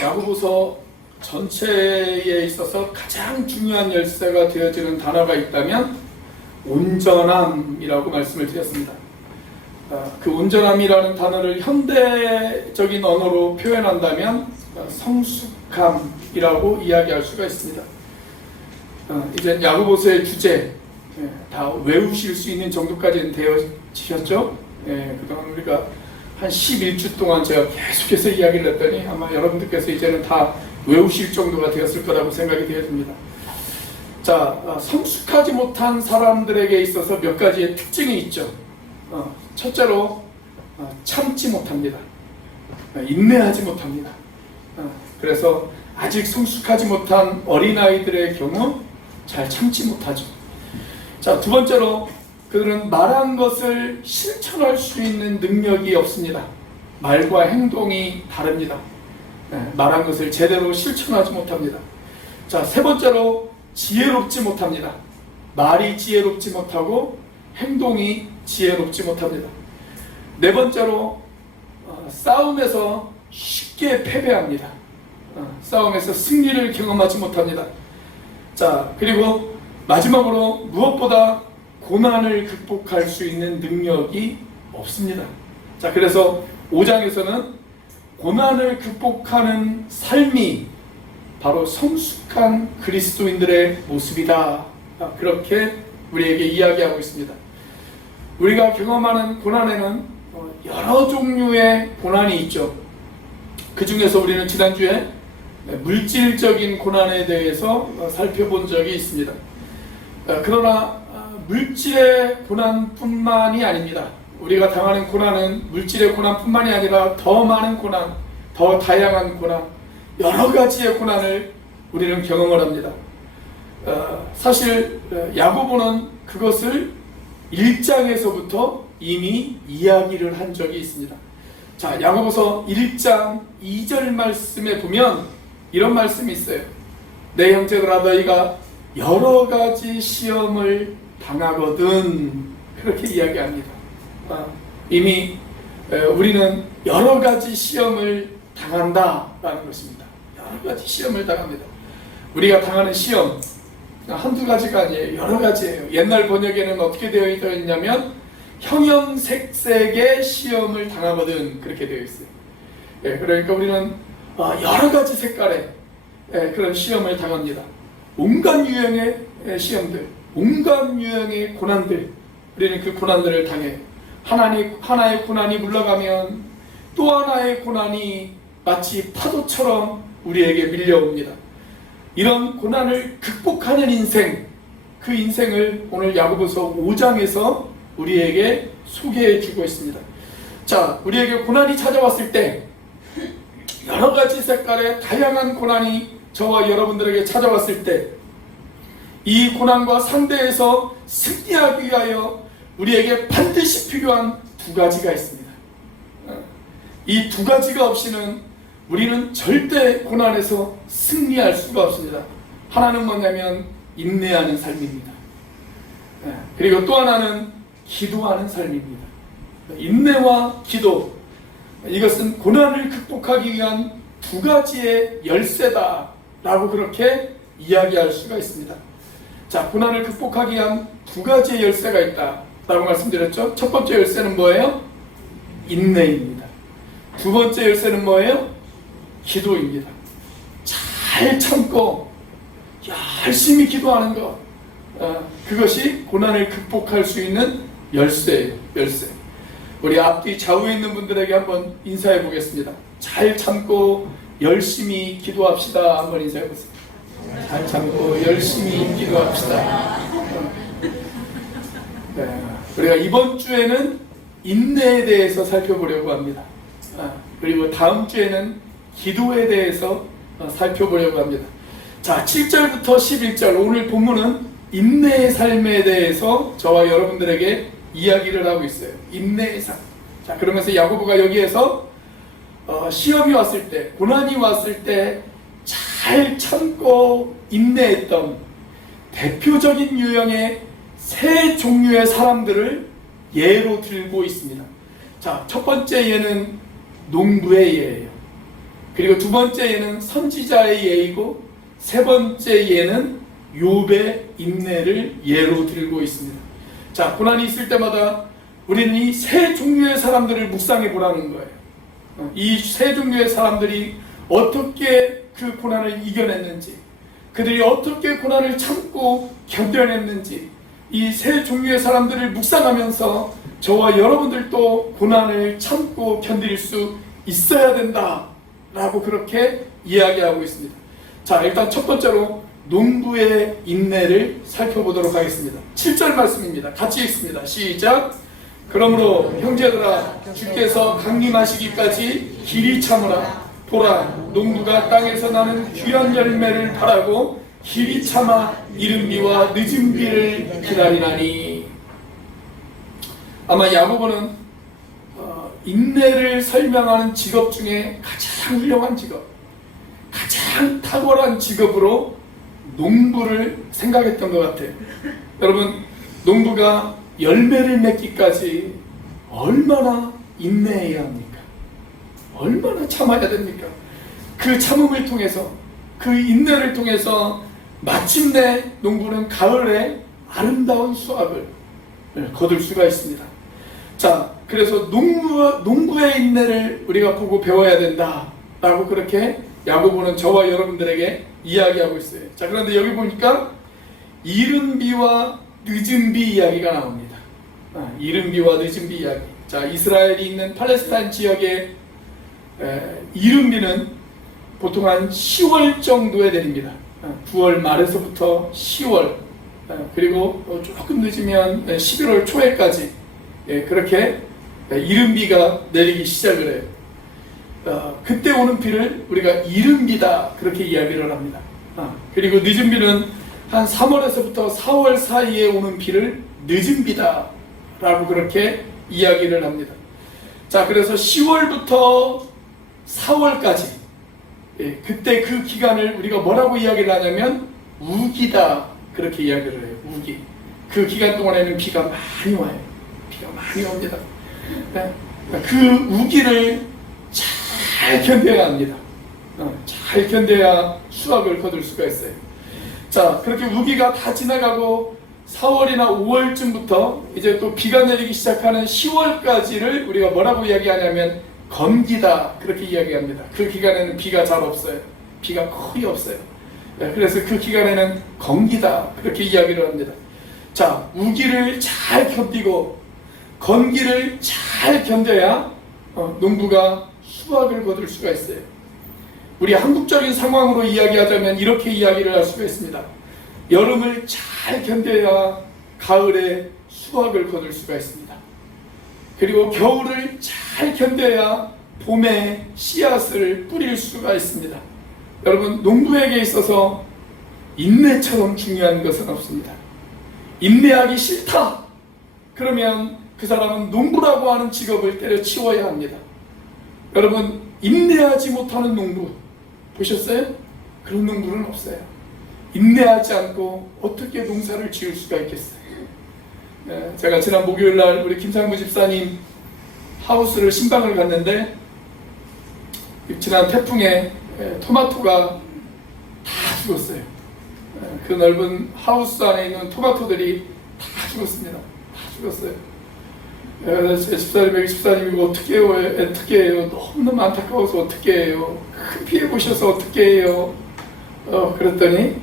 야고보서 전체에 있어서 가장 중요한 열쇠가 되어지는 단어가 있다면 온전함이라고 말씀을 드렸습니다. 그 온전함이라는 단어를 현대적인 언어로 표현한다면 성숙함이라고 이야기할 수가 있습니다. 이제 야고보서의 주제 다 외우실 수 있는 정도까지는 되어지셨죠? 그동안 우리가 한 11주 동안 제가 계속해서 이야기를 했더니 아마 여러분들께서 이제는 다 외우실 정도가 되었을 거라고 생각이 되어집니다. 자, 성숙하지 못한 사람들에게 있어서 몇 가지의 특징이 있죠. 첫째로 참지 못합니다. 인내하지 못합니다. 그래서 아직 성숙하지 못한 어린아이들의 경우 잘 참지 못하죠. 자, 두 번째로 그들은 말한 것을 실천할 수 있는 능력이 없습니다. 말과 행동이 다릅니다. 말한 것을 제대로 실천하지 못합니다. 자, 세 번째로 지혜롭지 못합니다. 말이 지혜롭지 못하고 행동이 지혜롭지 못합니다. 네 번째로 싸움에서 쉽게 패배합니다. 싸움에서 승리를 경험하지 못합니다. 자, 그리고 마지막으로 무엇보다 고난을 극복할 수 있는 능력이 없습니다. 자, 그래서 5장에서는 고난을 극복하는 삶이 바로 성숙한 그리스도인들의 모습이다. 그렇게 우리에게 이야기하고 있습니다. 우리가 경험하는 고난에는 여러 종류의 고난이 있죠. 그 중에서 우리는 지난주에 물질적인 고난에 대해서 살펴본 적이 있습니다. 그러나 물질의 고난뿐만이 아닙니다. 우리가 당하는 고난은 물질의 고난뿐만이 아니라 더 많은 고난, 더 다양한 고난, 여러 가지의 고난을 우리는 경험을 합니다. 사실 야고보는 그것을 1장에서부터 이미 이야기를 한 적이 있습니다. 자, 야고보서 1장 2절 말씀에 보면 이런 말씀이 있어요. 내 형제들아, 너희가 여러 가지 시험을 당하거든. 그렇게 이야기합니다. 이미 우리는 여러 가지 시험을 당한다라는 것입니다. 여러 가지 시험을 당합니다. 우리가 당하는 시험 한두 가지가 아니에요. 여러 가지예요. 옛날 번역에는 어떻게 되어 있냐면 형형색색의 시험을 당하거든. 그렇게 되어 있어요. 그러니까 우리는 여러 가지 색깔의 그런 시험을 당합니다. 온갖 유형의 시험들, 온갖 유형의 고난들, 우리는 그 고난들을 당해요. 하나의 고난이 물러가면 또 하나의 고난이 마치 파도처럼 우리에게 밀려옵니다. 이런 고난을 극복하는 인생, 그 인생을 오늘 야고보서 5장에서 우리에게 소개해 주고 있습니다. 자, 우리에게 고난이 찾아왔을 때, 여러 가지 색깔의 다양한 고난이 저와 여러분들에게 찾아왔을 때, 이 고난과 상대해서 승리하기 위하여 우리에게 반드시 필요한 두 가지가 있습니다. 이 두 가지가 없이는 우리는 절대 고난에서 승리할 수가 없습니다. 하나는 뭐냐면 인내하는 삶입니다. 그리고 또 하나는 기도하는 삶입니다. 인내와 기도, 이것은 고난을 극복하기 위한 두 가지의 열쇠다 라고 그렇게 이야기할 수가 있습니다. 자, 고난을 극복하기 위한 두 가지의 열쇠가 있다 라고 말씀드렸죠. 첫 번째 열쇠는 뭐예요? 인내입니다. 두 번째 열쇠는 뭐예요? 기도입니다. 잘 참고 열심히 기도하는 것, 그것이 고난을 극복할 수 있는 열쇠예요. 열쇠. 우리 앞뒤 좌우에 있는 분들에게 한번 인사해 보겠습니다. 잘 참고 열심히 기도합시다. 한번 인사해 보세요. 잘 참고 열심히 기도합시다. 우리가 이번 주에는 인내에 대해서 살펴보려고 합니다. 그리고 다음 주에는 기도에 대해서 살펴보려고 합니다. 자, 7절부터 11절 오늘 본문은 인내의 삶에 대해서 저와 여러분들에게 이야기를 하고 있어요. 인내의 삶. 자, 그러면서 야고보가 여기에서 시험이 왔을 때, 고난이 왔을 때 잘 참고 인내했던 대표적인 유형의 세 종류의 사람들을 예로 들고 있습니다. 자, 첫 번째 예는 농부의 예예요. 그리고 두 번째 예는 선지자의 예이고 세 번째 예는 욥의 인내를 예로 들고 있습니다. 자, 고난이 있을 때마다 우리는 이 세 종류의 사람들을 묵상해 보라는 거예요. 이 세 종류의 사람들이 어떻게 그 고난을 이겨냈는지, 그들이 어떻게 고난을 참고 견뎌냈는지, 이 세 종류의 사람들을 묵상하면서 저와 여러분들도 고난을 참고 견딜 수 있어야 된다 라고 그렇게 이야기하고 있습니다. 자, 일단 첫 번째로 농부의 인내를 살펴보도록 하겠습니다. 7절 말씀입니다. 같이 읽습니다. 시작. 그러므로 형제들아, 주께서 강림하시기까지 길이 참으라. 보라, 농부가 땅에서 나는 귀한 열매를 바라고 길이 참아 이른 비와 늦은 비를 기다리나니. 아마 야고보는 인내를 설명하는 직업 중에 가장 훌륭한 직업, 가장 탁월한 직업으로 농부를 생각했던 것 같아요. 여러분, 농부가 열매를 맺기까지 얼마나 인내해야 합니까? 얼마나 참아야 됩니까? 그 참음을 통해서, 그 인내를 통해서 마침내 농부는 가을에 아름다운 수확을 거둘 수가 있습니다. 자, 그래서 농부의 인내를 우리가 보고 배워야 된다라고 그렇게 야고보는 저와 여러분들에게 이야기하고 있어요. 자, 그런데 여기 보니까 이른 비와 늦은 비 이야기가 나옵니다. 이른 비와 늦은 비 이야기. 자, 이스라엘이 있는 팔레스타인 지역의 이른 비는 보통 한 10월 정도에 내립니다. 9월 말에서부터 10월, 그리고 조금 늦으면 11월 초에까지 그렇게 이른 비가 내리기 시작을 해요. 그때 오는 비를 우리가 이른 비다 그렇게 이야기를 합니다. 그리고 늦은 비는 한 3월에서부터 4월 사이에 오는 비를 늦은 비다 라고 그렇게 이야기를 합니다. 자, 그래서 10월부터 4월까지 그때 그 기간을 우리가 뭐라고 이야기를 하냐면 우기다 그렇게 이야기를 해요. 우기. 그 기간 동안에는 비가 많이 와요. 비가 많이 옵니다. 그 우기를 잘 견뎌야 합니다. 잘 견뎌야 수확을 거둘 수가 있어요. 자, 그렇게 우기가 다 지나가고 4월이나 5월쯤부터 이제 또 비가 내리기 시작하는 10월까지를 우리가 뭐라고 이야기하냐면 건기다 그렇게 이야기합니다. 그 기간에는 비가 잘 없어요. 비가 거의 없어요. 그래서 그 기간에는 건기다 그렇게 이야기를 합니다. 자, 우기를 잘 견디고 건기를 잘 견뎌야 농부가 수확을 거둘 수가 있어요. 우리 한국적인 상황으로 이야기하자면 이렇게 이야기를 할 수가 있습니다. 여름을 잘 견뎌야 가을에 수확을 거둘 수가 있습니다. 그리고 겨울을 잘 견뎌야 봄에 씨앗을 뿌릴 수가 있습니다. 여러분, 농부에게 있어서 인내처럼 중요한 것은 없습니다. 인내하기 싫다 그러면 그 사람은 농부라고 하는 직업을 때려치워야 합니다. 여러분, 인내하지 못하는 농부 보셨어요? 그런 농부는 없어요. 인내하지 않고 어떻게 농사를 지을 수가 있겠어요? 제가 지난 목요일날 우리 김상무 집사님 하우스를 신방을 갔는데 지난 태풍에 토마토가 다 죽었어요. 그 넓은 하우스 안에 있는 토마토들이 다 죽었습니다. 다 죽었어요. 제 집사님에게 집사님이 어떻게 해요? 어떻게 해요? 너무너무 안타까워서 어떻게 해요? 큰 피해 보셔서 어떻게 해요? 그랬더니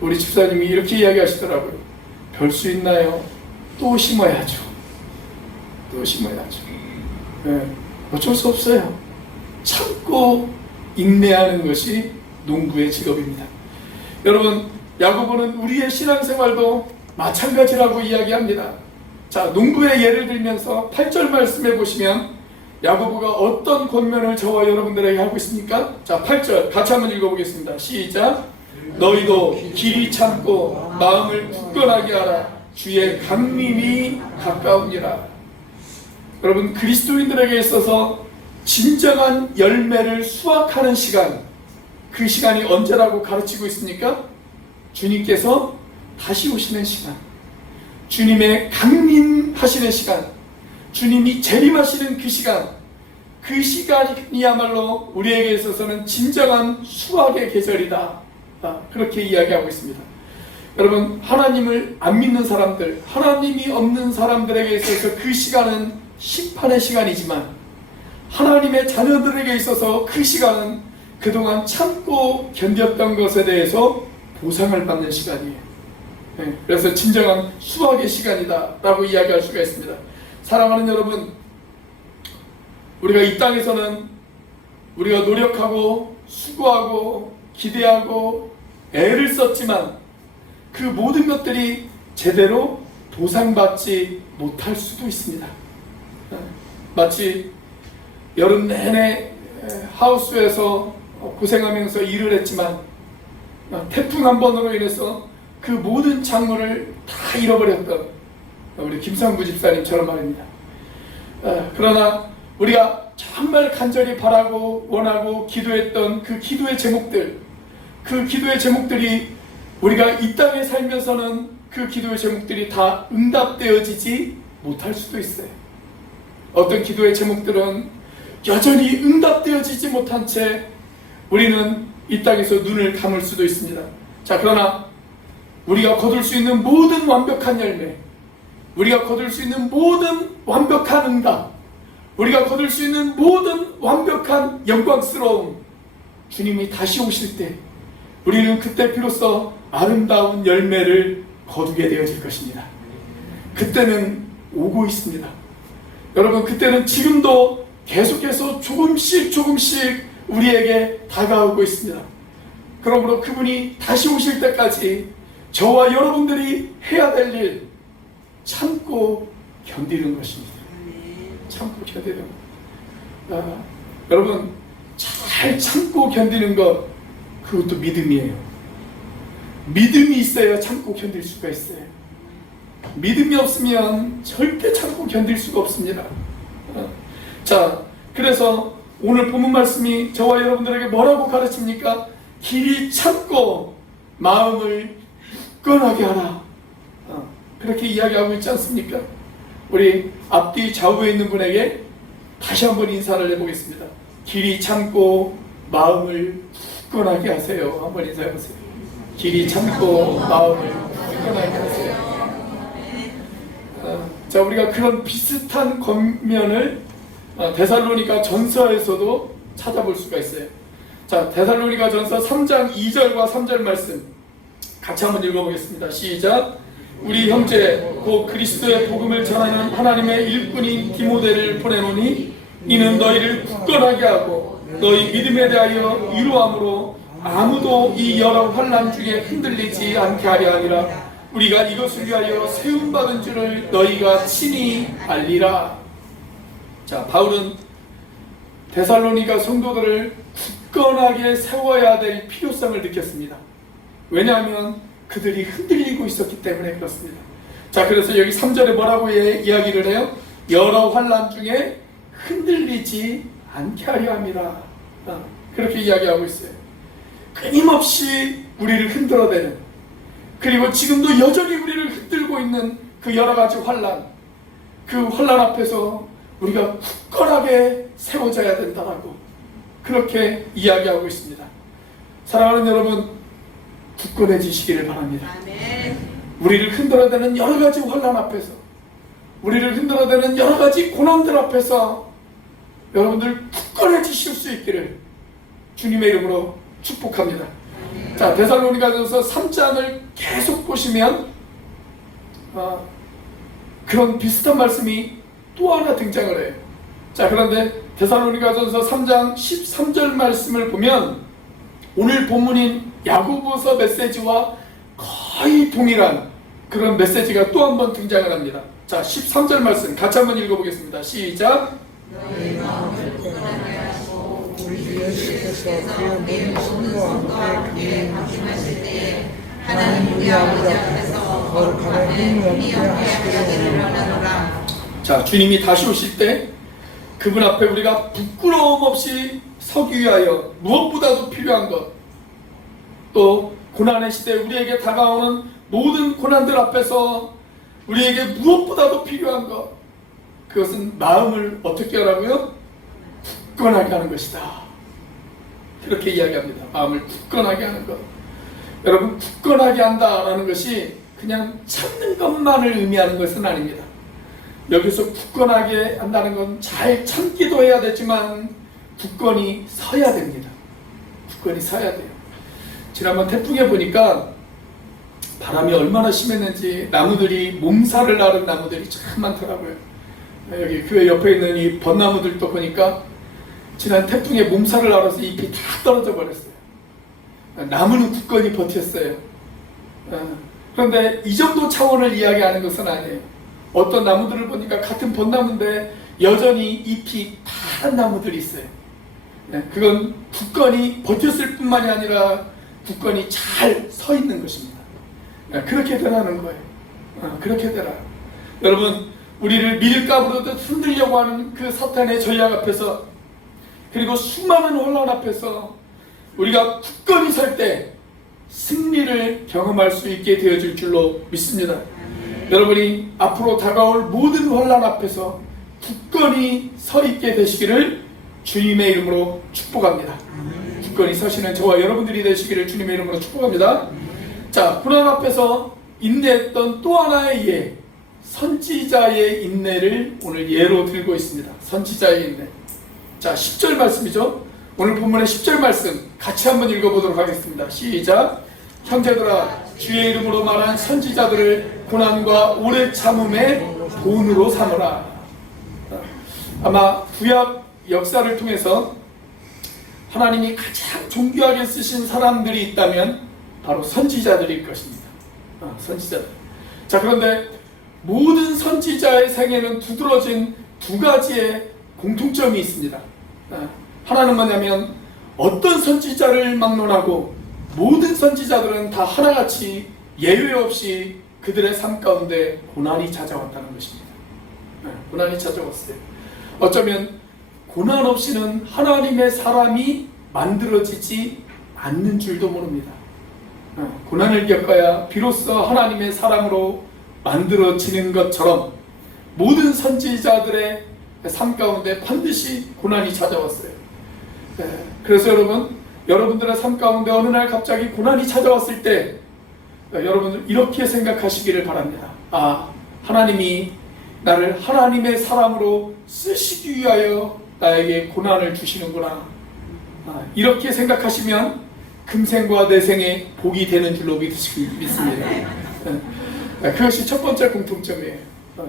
우리 집사님이 이렇게 이야기하시더라고요. 별 수 있나요? 또 심어야죠. 또 심어야죠. 어쩔 수 없어요. 참고 인내하는 것이 농부의 직업입니다. 여러분, 야고보는 우리의 신앙생활도 마찬가지라고 이야기합니다. 자, 농부의 예를 들면서 8절 말씀해 보시면 야고보가 어떤 권면을 저와 여러분들에게 하고 있습니까? 자, 8절 같이 한번 읽어보겠습니다. 시작. 너희도 길이 참고 마음을 굳건하게 하라. 주의 강림이 가까우니라. 여러분, 그리스도인들에게 있어서 진정한 열매를 수확하는 시간, 그 시간이 언제라고 가르치고 있습니까? 주님께서 다시 오시는 시간, 주님의 강림하시는 시간, 주님이 재림하시는 그 시간, 그 시간이야말로 우리에게 있어서는 진정한 수학의 계절이다. 그렇게 이야기하고 있습니다. 여러분, 하나님을 안 믿는 사람들, 하나님이 없는 사람들에게 있어서 그 시간은 심판의 시간이지만 하나님의 자녀들에게 있어서 그 시간은 그동안 참고 견뎠던 것에 대해서 보상을 받는 시간이에요. 그래서 진정한 수학의 시간이다 라고 이야기할 수가 있습니다. 사랑하는 여러분, 우리가 이 땅에서는 우리가 노력하고 수고하고 기대하고 애를 썼지만 그 모든 것들이 제대로 보상받지 못할 수도 있습니다. 마치 여름 내내 하우스에서 고생하면서 일을 했지만 태풍 한 번으로 인해서 그 모든 작물을 다 잃어버렸던 우리 김상구 집사님처럼 말입니다. 그러나 우리가 정말 간절히 바라고 원하고 기도했던 그 기도의 제목들, 그 기도의 제목들이 우리가 이 땅에 살면서는 그 기도의 제목들이 다 응답되어지지 못할 수도 있어요. 어떤 기도의 제목들은 여전히 응답되어지지 못한 채 우리는 이 땅에서 눈을 감을 수도 있습니다. 자, 그러나 우리가 거둘 수 있는 모든 완벽한 열매, 우리가 거둘 수 있는 모든 완벽한 응답, 우리가 거둘 수 있는 모든 완벽한 영광스러움, 주님이 다시 오실 때 우리는 그때 비로소 아름다운 열매를 거두게 되어질 것입니다. 그때는 오고 있습니다. 여러분, 그때는 지금도 계속해서 조금씩 우리에게 다가오고 있습니다. 그러므로 그분이 다시 오실 때까지 저와 여러분들이 해야 될 일, 참고 견디는 것입니다. 참고 견디는 것. 여러분, 잘 참고 견디는 것, 그것도 믿음이에요. 믿음이 있어야 참고 견딜 수가 있어요. 믿음이 없으면 절대 참고 견딜 수가 없습니다. 자, 그래서 오늘 본문 말씀이 저와 여러분들에게 뭐라고 가르칩니까? 길이 참고 마음을 굳건하게 하라. 그렇게 이야기하고 있지 않습니까? 우리 앞뒤 좌우에 있는 분에게 다시 한번 인사를 해보겠습니다. 길이 참고 마음을 굳건하게 하세요. 한번 인사해보세요. 길이 참고 마음을 굳건하게 하세요. 자, 우리가 그런 비슷한 겉면을 데살로니가 전서에서도 찾아볼 수가 있어요. 자, 데살로니가 전서 3장 2절과 3절 말씀 같이 한번 읽어보겠습니다. 시작. 우리 형제 곧 그리스도의 복음을 전하는 하나님의 일꾼인 디모데를 보내노니 이는 너희를 굳건하게 하고 너희 믿음에 대하여 위로함으로 아무도 이 여러 환난 중에 흔들리지 않게 하려 하니라. 우리가 이것을 위하여 세움받은 줄을 너희가 친히 알리라. 자, 바울은 데살로니가 성도들을 굳건하게 세워야 될 필요성을 느꼈습니다. 왜냐하면 그들이 흔들리고 있었기 때문에 그렇습니다. 자, 그래서 여기 3절에 뭐라고 이야기를 해요? 여러 환난 중에 흔들리지 않게 하려 함이라. 그렇게 이야기하고 있어요. 끊임없이 우리를 흔들어대는, 그리고 지금도 여전히 우리를 흔들고 있는 그 여러 가지 환난, 그 환난 앞에서 우리가 굳건하게 세워져야 된다라고 그렇게 이야기하고 있습니다. 사랑하는 여러분, 굳건해지시기를 바랍니다. 우리를 흔들어대는 여러 가지 환난 앞에서, 우리를 흔들어대는 여러 가지 고난들 앞에서 여러분들 굳건해지실 수 있기를 주님의 이름으로 축복합니다. 자, 데살로니가전서 3장을 계속 보시면 그런 비슷한 말씀이 또 하나 등장을 해요. 자, 그런데 데살로니가전서 3장 13절 말씀을 보면 오늘 본문인 야고보서 메시지와 거의 동일한 그런 메시지가 또 한 번 등장을 합니다. 자, 13절 말씀 같이 한번 읽어보겠습니다. 시작. 너희 마음을 굳건하게 하시고 우리 주 예수께서 그의 모든 성도와 함께 강림하실 때에 하나님 우리 아버지 앞에서 거룩하게 힘이 없게 하시기를 원하노라. 자, 주님이 다시 오실 때 그분 앞에 우리가 부끄러움 없이 서기 위하여 무엇보다도 필요한 것, 또 고난의 시대 우리에게 다가오는 모든 고난들 앞에서 우리에게 무엇보다도 필요한 것, 그것은 마음을 어떻게 하라고요? 굳건하게 하는 것이다. 그렇게 이야기합니다. 마음을 굳건하게 하는 것. 여러분, 굳건하게 한다라는 것이 그냥 참는 것만을 의미하는 것은 아닙니다. 여기서 굳건하게 한다는 건 잘 참기도 해야 되지만 굳건히 서야 됩니다. 굳건히 서야 돼요. 지난번 태풍에 보니까 바람이 얼마나 심했는지 나무들이 몸살을 앓은 나무들이 참 많더라고요. 여기 교회 옆에 있는 이 벚나무들도 보니까 지난 태풍에 몸살을 앓아서 잎이 다 떨어져 버렸어요. 나무는 굳건히 버텼어요. 그런데 이 정도 차원을 이야기하는 것은 아니에요. 어떤 나무들을 보니까 같은 벚나무인데 여전히 잎이 파란 나무들이 있어요. 그건 굳건히 버텼을 뿐만이 아니라 굳건히 잘 서 있는 것입니다. 그렇게 되라는 거예요. 그렇게 되라. 여러분, 우리를 밀가부르듯 흔들려고 하는 그 사탄의 전략 앞에서, 그리고 수많은 혼란 앞에서 우리가 굳건히 설 때 승리를 경험할 수 있게 되어질 줄로 믿습니다. 여러분이 앞으로 다가올 모든 혼란 앞에서 굳건히 서 있게 되시기를 주님의 이름으로 축복합니다. 굳건히 서시는 저와 여러분들이 되시기를 주님의 이름으로 축복합니다. 자, 고난 앞에서 인내했던 또 하나의 예, 선지자의 인내를 오늘 예로 들고 있습니다. 선지자의 인내. 자, 10절 말씀이죠. 오늘 본문의 10절 말씀 같이 한번 읽어보도록 하겠습니다. 시작. 형제들아, 주의 이름으로 말한 선지자들을 고난과 오래 참음의 본으로 삼으라. 아마 구약 역사를 통해서 하나님이 가장 존귀하게 쓰신 사람들이 있다면 바로 선지자들일 것입니다. 선지자들. 자, 그런데 모든 선지자의 생애는 두드러진 두 가지의 공통점이 있습니다. 하나는 뭐냐면 어떤 선지자를 막론하고 모든 선지자들은 다 하나같이 예외 없이 그들의 삶 가운데 고난이 찾아왔다는 것입니다. 고난이 찾아왔어요. 어쩌면 고난 없이는 하나님의 사람이 만들어지지 않는 줄도 모릅니다. 고난을 겪어야 비로소 하나님의 사람으로 만들어지는 것처럼 모든 선지자들의 삶 가운데 반드시 고난이 찾아왔어요. 그래서 여러분들의 삶 가운데 어느 날 갑자기 고난이 찾아왔을 때 여러분들 이렇게 생각하시기를 바랍니다. 하나님이 나를 하나님의 사람으로 쓰시기 위하여 나에게 고난을 주시는구나. 이렇게 생각하시면 금생과 내생에 복이 되는 줄로 믿습니다. 그것이 첫 번째 공통점이에요.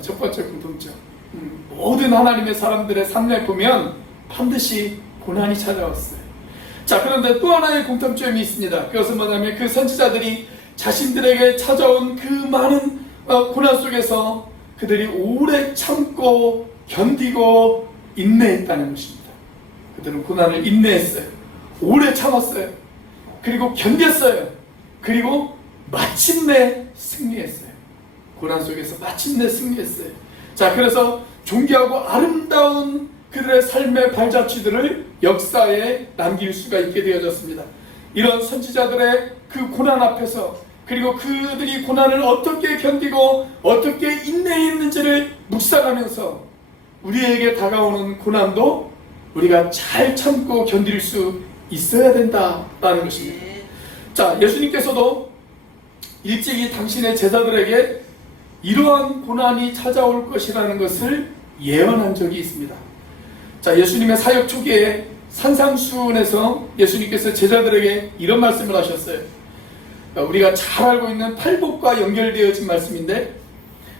첫 번째 공통점. 모든 하나님의 사람들의 삶에 보면 반드시 고난이 찾아왔어요. 자, 그런데 또 하나의 공통점이 있습니다. 그것은 뭐냐면 그 선지자들이 자신들에게 찾아온 그 많은 고난 속에서 그들이 오래 참고 견디고 인내했다는 것입니다. 그들은 고난을 인내했어요. 오래 참았어요. 그리고 견뎠어요. 그리고 마침내 승리했어요. 고난 속에서 마침내 승리했어요. 자, 그래서 존귀하고 아름다운 그들의 삶의 발자취들을 역사에 남길 수가 있게 되어졌습니다. 이런 선지자들의 그 고난 앞에서, 그리고 그들이 고난을 어떻게 견디고 어떻게 인내했는지를 묵상하면서 우리에게 다가오는 고난도 우리가 잘 참고 견딜 수 있어야 된다라는 것입니다. 자, 예수님께서도 일찍이 당신의 제자들에게 이러한 고난이 찾아올 것이라는 것을 예언한 적이 있습니다. 자, 예수님의 사역 초기에 산상수훈에서 예수님께서 제자들에게 이런 말씀을 하셨어요. 우리가 잘 알고 있는 팔복과 연결되어진 말씀인데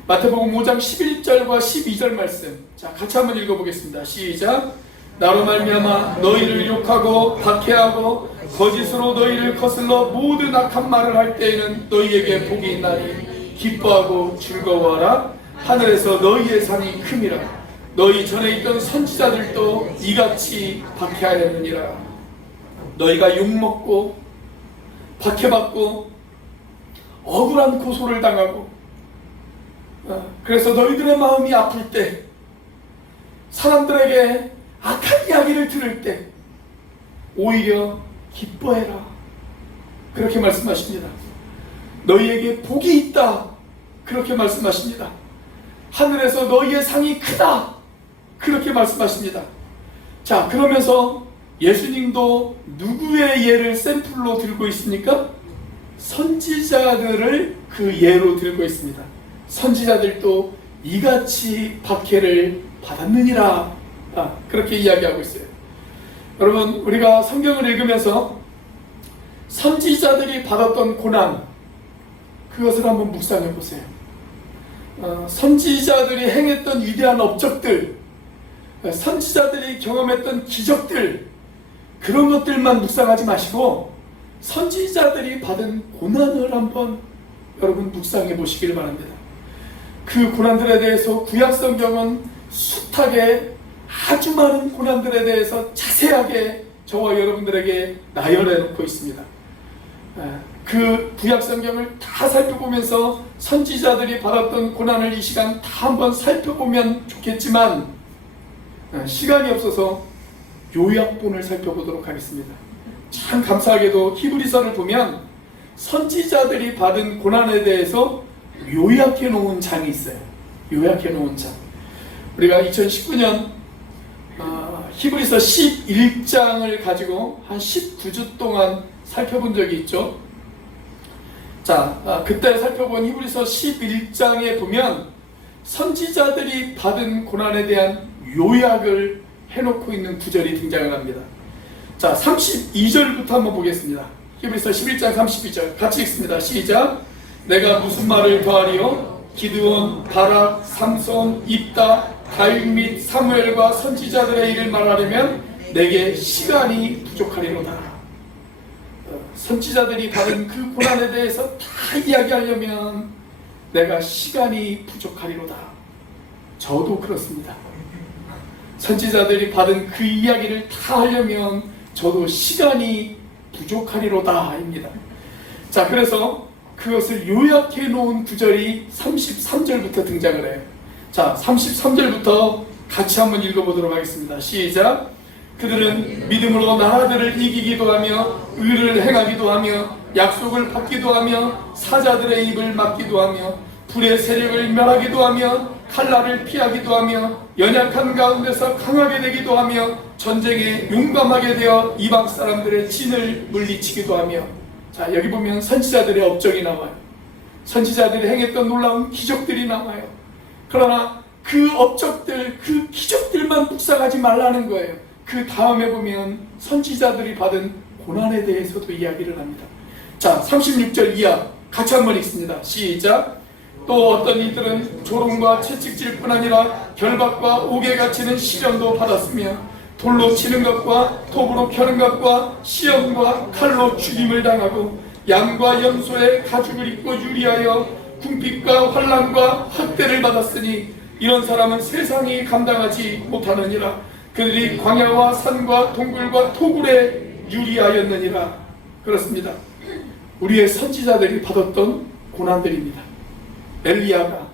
마태복음 5장 11절과 12절 말씀, 자, 같이 한번 읽어보겠습니다. 시작. 나로 말미암아 너희를 욕하고 박해하고 거짓으로 너희를 거슬러 모든 악한 말을 할 때에는 너희에게 복이 있나니 기뻐하고 즐거워하라. 하늘에서 너희의 상이 큼이라. 너희 전에 있던 선지자들도 이같이 박해하였느니라. 너희가 욕먹고 박해받고 억울한 고소를 당하고 그래서 너희들의 마음이 아플 때, 사람들에게 악한 이야기를 들을 때 오히려 기뻐해라. 그렇게 말씀하십니다. 너희에게 복이 있다. 그렇게 말씀하십니다. 하늘에서 너희의 상이 크다. 그렇게 말씀하십니다. 자, 그러면서 예수님도 누구의 예를 샘플로 들고 있습니까? 선지자들을 그 예로 들고 있습니다. 선지자들도 이같이 박해를 받았느니라. 그렇게 이야기하고 있어요. 여러분, 우리가 성경을 읽으면서 선지자들이 받았던 고난, 그것을 한번 묵상해 보세요. 선지자들이 행했던 위대한 업적들, 선지자들이 경험했던 기적들, 그런 것들만 묵상하지 마시고 선지자들이 받은 고난을 한번 여러분 묵상해 보시길 바랍니다. 그 고난들에 대해서 구약 성경은 숱하게 아주 많은 고난들에 대해서 자세하게 저와 여러분들에게 나열해 놓고 있습니다. 그 구약 성경을 다 살펴보면서 선지자들이 받았던 고난을 이 시간 다 한번 살펴보면 좋겠지만 시간이 없어서 요약본을 살펴보도록 하겠습니다. 참 감사하게도 히브리서를 보면 선지자들이 받은 고난에 대해서 요약해 놓은 장이 있어요. 요약해 놓은 장. 우리가 2019년 히브리서 11장을 가지고 한 19주 동안 살펴본 적이 있죠. 자, 그때 살펴본 히브리서 11장에 보면 선지자들이 받은 고난에 대한 요약을 해놓고 있는 구절이 등장을 합니다. 자, 32절부터 한번 보겠습니다. 히브리서 11장 32절 같이 읽습니다. 시작. 내가 무슨 말을 더하리요? 기드온, 바락, 삼손, 입다, 다윗 및 사무엘과 선지자들의 일을 말하려면 내게 시간이 부족하리로다. 선지자들이 받은 그 고난에 대해서 다 이야기하려면 내가 시간이 부족하리로다. 저도 그렇습니다. 선지자들이 받은 그 이야기를 다 하려면 저도 시간이 부족하리로다입니다. 자, 그래서 그것을 요약해 놓은 구절이 33절부터 등장을 해요. 자, 33절부터 같이 한번 읽어보도록 하겠습니다. 시작. 그들은 믿음으로 나라들을 이기기도 하며 의를 행하기도 하며 약속을 받기도 하며 사자들의 입을 막기도 하며 불의 세력을 멸하기도 하며 칼날을 피하기도 하며 연약한 가운데서 강하게 되기도 하며 전쟁에 용감하게 되어 이방 사람들의 진을 물리치기도 하며. 자, 여기 보면 선지자들의 업적이 나와요. 선지자들이 행했던 놀라운 기적들이 나와요. 그러나 그 업적들, 그 기적들만 묵상하지 말라는 거예요. 그 다음에 보면 선지자들이 받은 고난에 대해서도 이야기를 합니다. 자, 36절 이하 같이 한번 읽습니다. 시작. 또 어떤 이들은 조롱과 채찍질뿐 아니라 결박과 옥에 갇히는 시련도 받았으며 돌로 치는 것과 톱으로 켜는 것과 시험과 칼로 죽임을 당하고 양과 염소의 가죽을 입고 유리하여 궁핍과 환난과 학대를 받았으니 이런 사람은 세상이 감당하지 못하느니라. 그들이 광야와 산과 동굴과 토굴에 유리하였느니라. 그렇습니다. 우리의 선지자들이 받았던 고난들입니다. 엘리야가,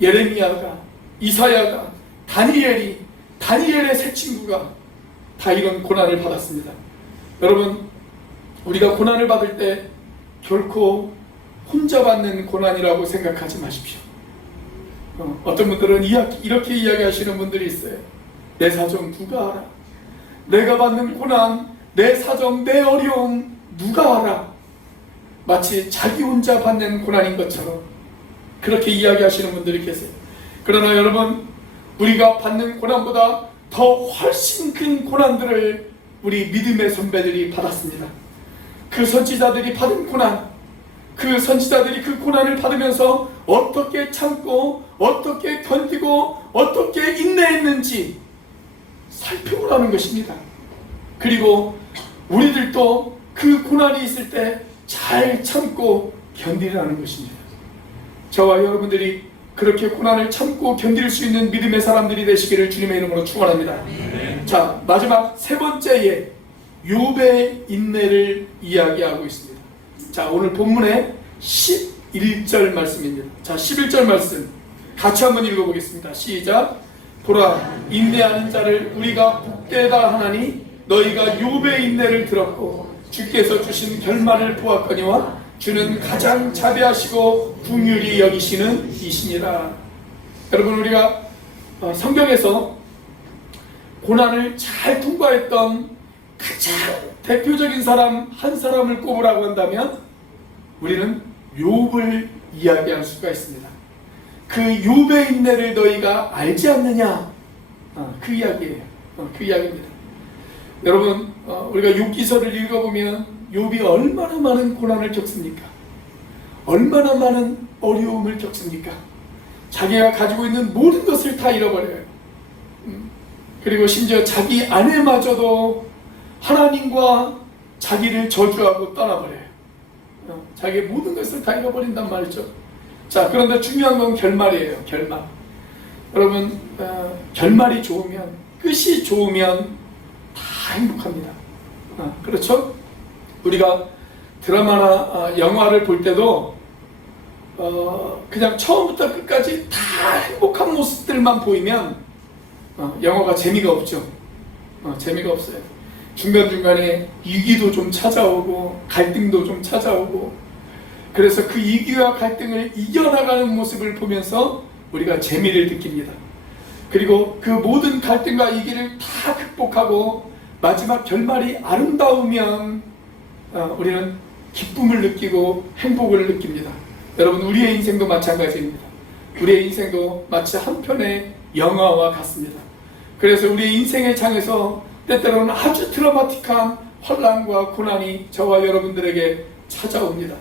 예레미야가, 이사야가, 다니엘의 세 친구가 다 이런 고난을 받았습니다. 여러분, 우리가 고난을 받을 때 결코 혼자 받는 고난이라고 생각하지 마십시오. 어떤 분들은 이렇게 이야기하시는 분들이 있어요. 내 사정 누가 알아? 내가 받는 고난, 내 사정, 내 어려움 누가 알아? 마치 자기 혼자 받는 고난인 것처럼 그렇게 이야기하시는 분들이 계세요. 그러나 여러분, 우리가 받는 고난보다 더 훨씬 큰 고난들을 우리 믿음의 선배들이 받았습니다. 그 선지자들이 받은 고난, 그 선지자들이 그 고난을 받으면서 어떻게 참고 어떻게 견디고 어떻게 인내했는지 살펴보라는 것입니다. 그리고 우리들도 그 고난이 있을 때 잘 참고 견디라는 것입니다. 저와 여러분들이 그렇게 고난을 참고 견딜 수 있는 믿음의 사람들이 되시기를 주님의 이름으로 축원합니다. 자, 마지막 세 번째 예, 욥의 인내를 이야기하고 있습니다. 자, 오늘 본문의 11절 말씀입니다. 자, 11절 말씀 같이 한번 읽어보겠습니다. 시작. 보라, 인내하는 자를 우리가 복되다 하나니 너희가 욥의 인내를 들었고 주께서 주신 결말을 보았거니와 주는 가장 자비하시고 긍휼히 여기시는 이시니라. 여러분, 우리가 성경에서 고난을 잘 통과했던 가장 대표적인 사람 한 사람을 꼽으라고 한다면 우리는 욥을 이야기할 수가 있습니다. 그 욥의 인내를 너희가 알지 않느냐? 그 이야기예요. 그 이야기입니다. 여러분, 우리가 욥기서를 읽어보면 욥이 얼마나 많은 고난을 겪습니까? 얼마나 많은 어려움을 겪습니까? 자기가 가지고 있는 모든 것을 다 잃어버려요. 그리고 심지어 자기 아내마저도 하나님과 자기를 저주하고 떠나버려요. 자기의 모든 것을 다 잃어버린단 말이죠. 자, 그런데 중요한 건 결말이에요. 결말. 여러분, 결말이 좋으면, 끝이 좋으면 다 행복합니다. 그렇죠? 우리가 드라마나 영화를 볼 때도 그냥 처음부터 끝까지 다 행복한 모습들만 보이면 영화가 재미가 없죠. 재미가 없어요. 중간중간에 위기도 좀 찾아오고 갈등도 좀 찾아오고, 그래서 그 위기와 갈등을 이겨나가는 모습을 보면서 우리가 재미를 느낍니다. 그리고 그 모든 갈등과 위기를 다 극복하고 마지막 결말이 아름다우면 우리는 기쁨을 느끼고 행복을 느낍니다. 여러분, 우리의 인생도 마찬가지입니다. 우리의 인생도 마치 한 편의 영화와 같습니다. 그래서 우리의 인생의 장에서 때때로는 아주 드라마틱한 환난과 고난이 저와 여러분들에게 찾아옵니다.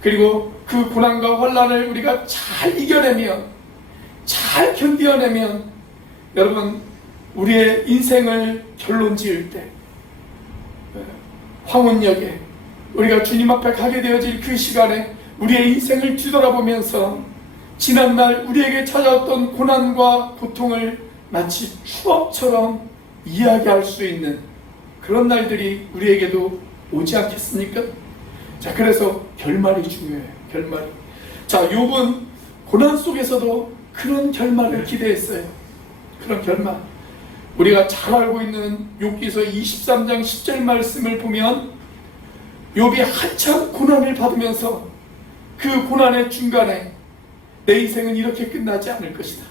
그리고 그 고난과 환난을 우리가 잘 이겨내면, 잘 견뎌내면, 여러분, 우리의 인생을 결론 지을 때 황혼역에 우리가 주님 앞에 가게 되어질 그 시간에 우리의 인생을 뒤돌아보면서 지난날 우리에게 찾아왔던 고난과 고통을 마치 추억처럼 이야기할 수 있는 그런 날들이 우리에게도 오지 않겠습니까? 자, 그래서 결말이 중요해요. 결말이. 자, 욥은 고난 속에서도 그런 결말을 기대했어요. 그런 결말. 우리가 잘 알고 있는 욥기서 23장 10절 말씀을 보면 욥이 한참 고난을 받으면서 그 고난의 중간에 내 인생은 이렇게 끝나지 않을 것이다.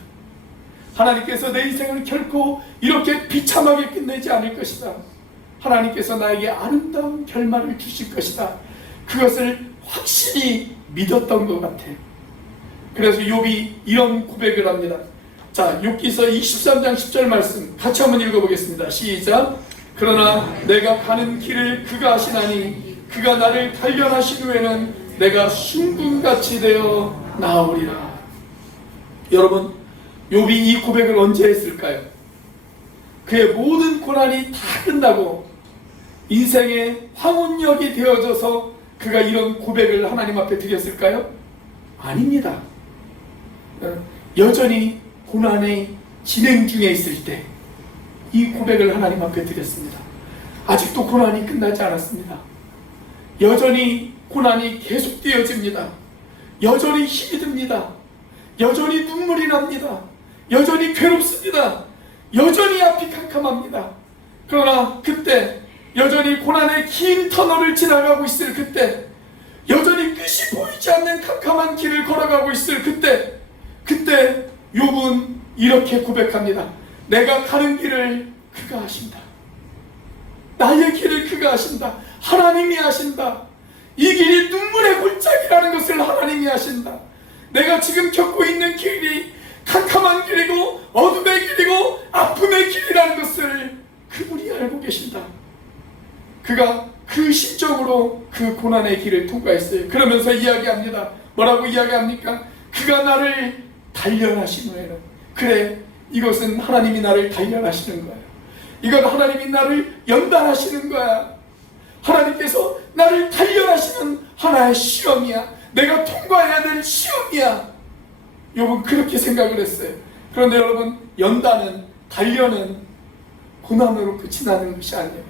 하나님께서 내 인생을 결코 이렇게 비참하게 끝내지 않을 것이다. 하나님께서 나에게 아름다운 결말을 주실 것이다. 그것을 확실히 믿었던 것 같아. 그래서 욥이 이런 고백을 합니다. 자, 욥기서 23장 10절 말씀 같이 한번 읽어보겠습니다. 시작. 그러나 내가 가는 길을 그가 아시나니 그가 나를 단련하신 후에는 내가 순금같이 되어 나오리라. 여러분, 욥이 이 고백을 언제 했을까요? 그의 모든 고난이 다 끝나고 인생의 황혼역이 되어져서 그가 이런 고백을 하나님 앞에 드렸을까요? 아닙니다. 여전히 고난의 진행 중에 있을 때 이 고백을 하나님 앞에 드렸습니다. 아직도 고난이 끝나지 않았습니다. 여전히 고난이 계속되어집니다. 여전히 힘이 듭니다. 여전히 눈물이 납니다. 여전히 괴롭습니다. 여전히 앞이 캄캄합니다. 그러나 그때 여전히 고난의 긴 터널을 지나가고 있을 그때, 여전히 끝이 보이지 않는 캄캄한 길을 걸어가고 있을 그때 욥은 이렇게 고백합니다. 내가 가는 길을 그가 아신다. 나의 길을 그가 아신다. 하나님이 아신다. 이 길이 눈물의 골짜기라는 것을 하나님이 아신다. 내가 지금 겪고 있는 길이 캄캄한 길이고 어둠의 길이고 아픔의 길이라는 것을 그분이 알고 계신다. 그가 그 심정으로 그 고난의 길을 통과했어요. 그러면서 이야기합니다. 뭐라고 이야기합니까? 그가 나를 단련하신 후에는, 그래, 이것은 하나님이 나를 단련하시는 거야. 이건 하나님이 나를 연단하시는 거야. 하나님께서 나를 단련하시는 하나의 시험이야. 내가 통과해야 될 시험이야. 욥은 그렇게 생각을 했어요. 그런데 여러분, 연단은, 단련은 고난으로 끝이 나는 것이 아니에요.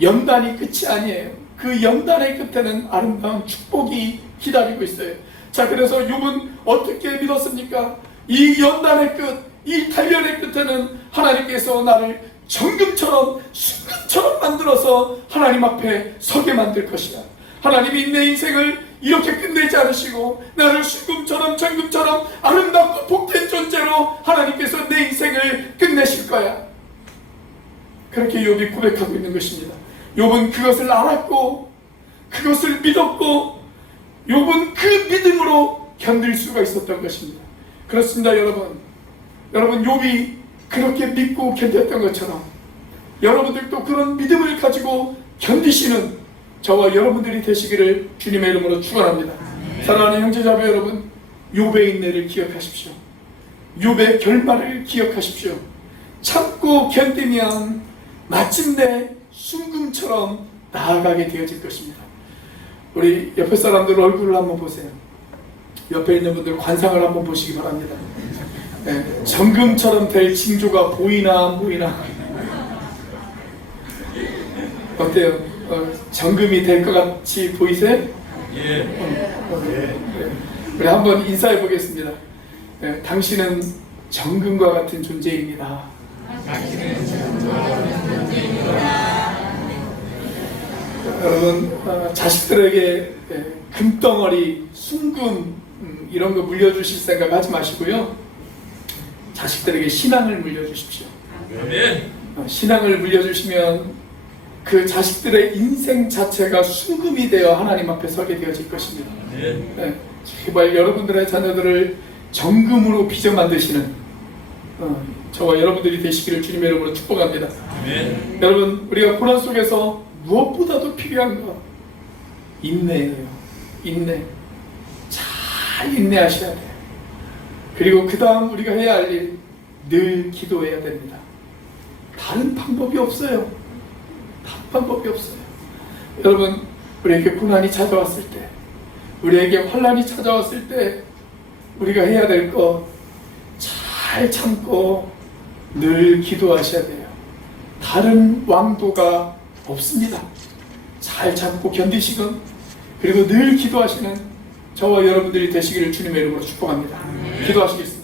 연단이 끝이 아니에요. 그 연단의 끝에는 아름다운 축복이 기다리고 있어요. 자, 그래서 욥은 어떻게 믿었습니까? 이 연단의 끝, 이 단련의 끝에는 하나님께서 나를 정금처럼, 순금처럼 만들어서 하나님 앞에 서게 만들 것이야. 하나님이 내 인생을 이렇게 끝내지 않으시고 나를 순금처럼, 정금처럼 아름답고 복된 존재로 하나님께서 내 인생을 끝내실 거야. 그렇게 욥이 고백하고 있는 것입니다. 욥은 그것을 알았고 그것을 믿었고 욥은 그 믿음으로 견딜 수가 있었던 것입니다. 그렇습니다. 여러분 욥이 그렇게 믿고 견뎠던 것처럼 여러분들도 그런 믿음을 가지고 견디시는 저와 여러분들이 되시기를 주님의 이름으로 축원합니다. 사랑하는 형제자매 여러분, 욥의 인내를 기억하십시오. 욥의 결말을 기억하십시오. 참고 견디면 마침내 순금처럼 나아가게 되어질 것입니다. 우리 옆에 사람들 얼굴을 한번 보세요. 옆에 있는 분들 관상을 한번 보시기 바랍니다. 네, 정금처럼 될 징조가 보이나 안 보이나? 어때요? 정금이 될 것 같이 보이세요? 예. 우리 한번 인사해 보겠습니다. 당신은 정금과 같은 존재입니다. 여러분, 자식들에게 금덩어리, 순금 이런 거 물려주실 생각 하지 마시고요. 자식들에게 신앙을 물려주십시오. 신앙을 물려주시면 그 자식들의 인생 자체가 순금이 되어 하나님 앞에 서게 되어질 것입니다. 네, 제발 여러분들의 자녀들을 정금으로 빚어 만드시는 저와 여러분들이 되시기를 주님의 이름으로 축복합니다. 여러분, 우리가 고난 속에서 무엇보다도 필요한 것 인내예요. 인내. 잘 인내하셔야 돼요. 그리고 그 다음 우리가 해야 할 일, 늘 기도해야 됩니다. 다른 방법이 없어요. 다른 방법이 없어요. 여러분, 우리에게 고난이 찾아왔을 때, 우리에게 환난이 찾아왔을 때 우리가 해야 될 것, 잘 참고 늘 기도하셔야 돼요. 다른 왕도가 없습니다. 잘 참고 견디시건, 그리고 늘 기도하시는 저와 여러분들이 되시기를 주님의 이름으로 축복합니다. 기도하시겠습니다.